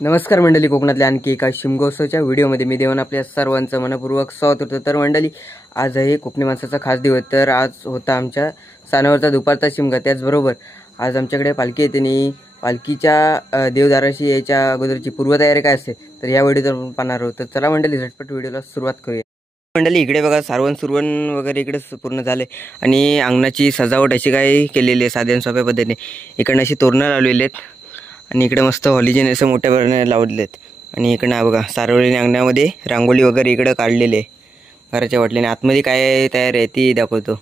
नमस्कार मंडळी, कोकणातल्या आणखी एका शिमगोत्सवच्या व्हिडिओमध्ये मी देवान आपल्या सर्वांचं मनपूर्वक स्वागत करतो। तर मंडळी, आज आहे कोकणी माणसाचा खास दिवस। तर आज होता आमच्या सानावरचा दुपारचा शिमगा। त्याचबरोबर आज आमच्याकडे पालखी येते आणि पालखीच्या देवदाराशी यायच्या अगोदरची पूर्वतयारी काय असते तर या व्हिडिओत आपण पाहणार आहोत। तर चला मंडळी, झटपट व्हिडिओला सुरुवात करूया। मंडळी, इकडे बघा सुरवण वगैरे इकडे पूर्ण झाले आणि अंगणाची सजावट अशी काही केलेली आहे साध्या सोप्या पद्धतीने। इकडनं अशी तोरणं लावलेली आहेत आणि इकडे मस्त हॉलिजन असं मोठ्या प्रमाणात लावलेले आहेत आणि इकडनं बघा सार्वजनिक अंगणामध्ये रांगोळी वगैरे इकडे काढलेली आहे घराच्या वाटल्याने। आतमध्ये काय तयार आहे ती दाखवतो।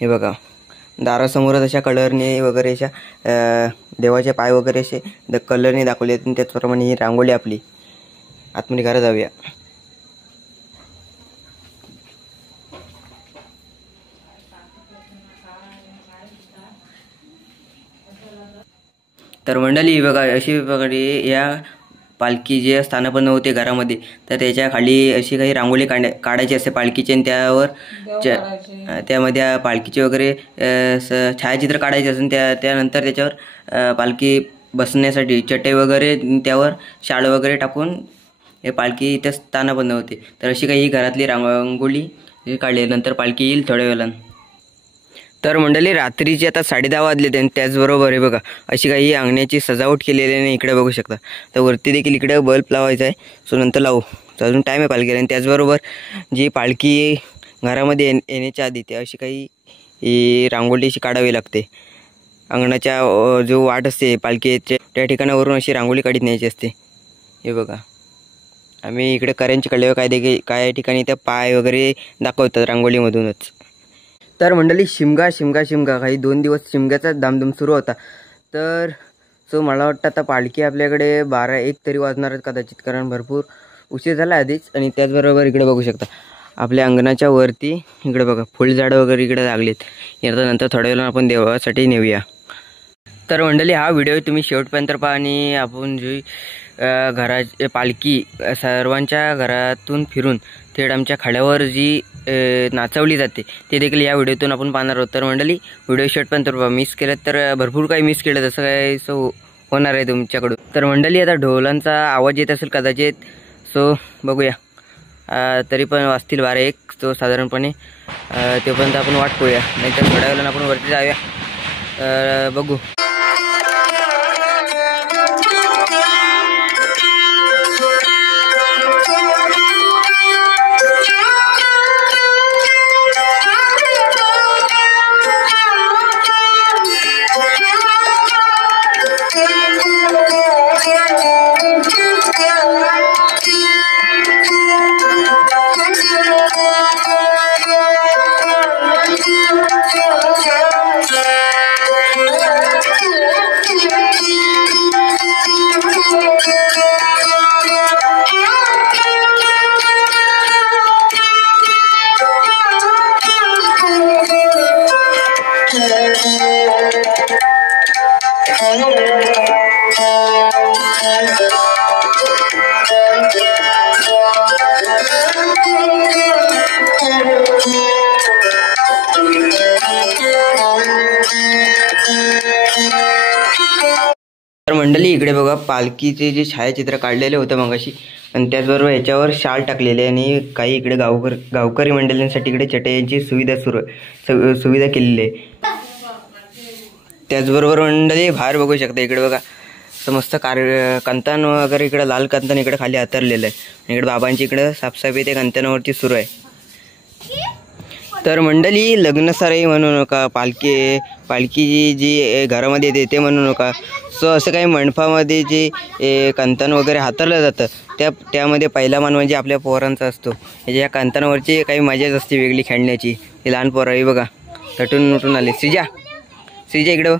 हे बघा, दारासमोरच अशा कलरने वगैरे अशा देवाचे पाय वगैरे असे कलरने दाखवले आहेत आणि त्याचप्रमाणे ही रांगोळी आपली आतमध्ये घरात जाऊया। तर मंडळी बघा, अशी प्रकारे या पालखी जे स्थानपन्न होते घरामध्ये तर त्याच्या खाली अशी काही रांगोळी काढायची असते पालखीची आणि त्यावर त्यामध्ये पालखीचे वगैरे छायाचित्र काढायचे असून त्यानंतर त्याच्यावर पालखी बसण्यासाठी चटई वगैरे त्यावर शाळ वगैरे टाकून हे पालखी इथे स्थानपन्न होते। तर अशी काही घरातली रांगोळी काढली। नंतर पालखी येईल थोड्या वेळानं। तर मंडळी, रात्रीचे आता 10:30 वाजले आणि त्याचबरोबर हे बघा अशी काही अंगण्याची सजावट केलेली आहे। इकडे बघू शकता, तर वरती देखील इकडे बल्ब लावायचा आहे, सो नंतर लावू, अजून टाईम आहे पालखीला। आणि त्याचबरोबर जी पालखी घरामध्ये येण्याच्या आधी ते अशी काही रांगोळी अशी काढावी लागते। अंगणाच्या जो वाट असते पालखीच्या त्या ठिकाणावरून अशी रांगोळी काढीत न्यायची असते। हे बघा, आम्ही इकडे कऱ्यांची कळले काय ठिकाणी त्या पाय वगैरे दाखवतात रांगोळीमधूनच। तर मंडळी, शिमगा काही 2 दिवस शिमग्याचा दामदम सुरू होता। तर सो मला वाटतं आता पालखी आपल्याकडे 12-1 तरी वाजणार कदाचित, कारण भरपूर उशीर झाला आधीच। आणि त्याचबरोबर इकडे बघू शकता आपल्या अंगणाच्या वरती इकडे बघा फुलझाडं वगैरे इकडे लागलेत। यानंतर थोड्या वेळानं आपण देवासाठी नेऊया। तर मंडळी, हा व्हिडिओ तुम्ही शेवटपर्यंत पहा आणि आपण जी पालखी सर्वांच्या घरातून फिरून थेट आमच्या खाड्यावर जी नाचवली जाते ते देखील या व्हिडिओतून आपण पाहणार आहोत। तर मंडळी, व्हिडिओ शेवटपर्यंत पहा। मिस केलं तर भरपूर काही मिस केलं तसं काय होणार आहे तुमच्याकडून। तर मंडळी, आता ढोलांचा आवाज येत असेल कदाचित, सो बघूया। तरी पण वाजतील 12-1 तो साधारणपणे, तोपर्यंत आपण वाट पाहूया, नाहीतर थोड्या वेळानं आपण वरती जाऊया। बघू। तर मंडळी, इकडे बघा पालखीचे जे छायाचित्र काढलेले होते मगाशी आणि त्याचबरोबर याच्यावर शाल टाकलेले आणि काही इकडे गावकरी मंडळींसाठी इकडे चटईची सुविधा केलेली आहे। त्याचबरोबर मंडळी, बाहेर बघू शकता इकडे बघा मस्त कंतन वगैरे इकडे लाल कंतन इकडे खाली हातरलेलं आहे आणि इकडे बाबांची इकडे साफसफाई ते कंतनावरती सुरू आहे। तर मंडळी, लग्न सराई म्हणू नका, पालखी जी घरामध्ये येते ते म्हणू नका, सो असं काही मंडपामध्ये जे कंतन वगैरे हातरलं जातं त्यामध्ये पहिला मान म्हणजे आपल्या पोरांचा असतो। या कंतनावरची काही मजाच असते वेगळी खेळण्याची। ही लहान पोरं बघा तटून उठून आले। श्रीजा इकडे बघ।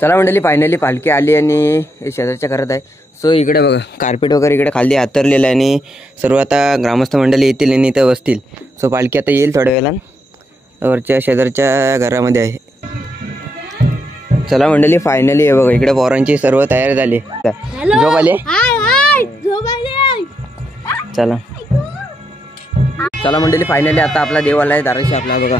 चला मंडळी, फायनली पालखी आली आणि शेजारच्या घरात आहे। सो इकडे बघा कार्पेट वगैरे इकडे खाली हातरलेलं आहे आणि सर्व आता ग्रामस्थ मंडळी येतील आणि इथं बसतील। सो पालखी आता येईल थोड्या वेळानं, वरच्या शेजारच्या घरामध्ये आहे। चला मंडळी, फायनली बघा इकडे पोरांची सर्व तयारी झाली। झोप आले? चला मंडळी, फायनली आता आपला देवालय दाराशी आपला बघा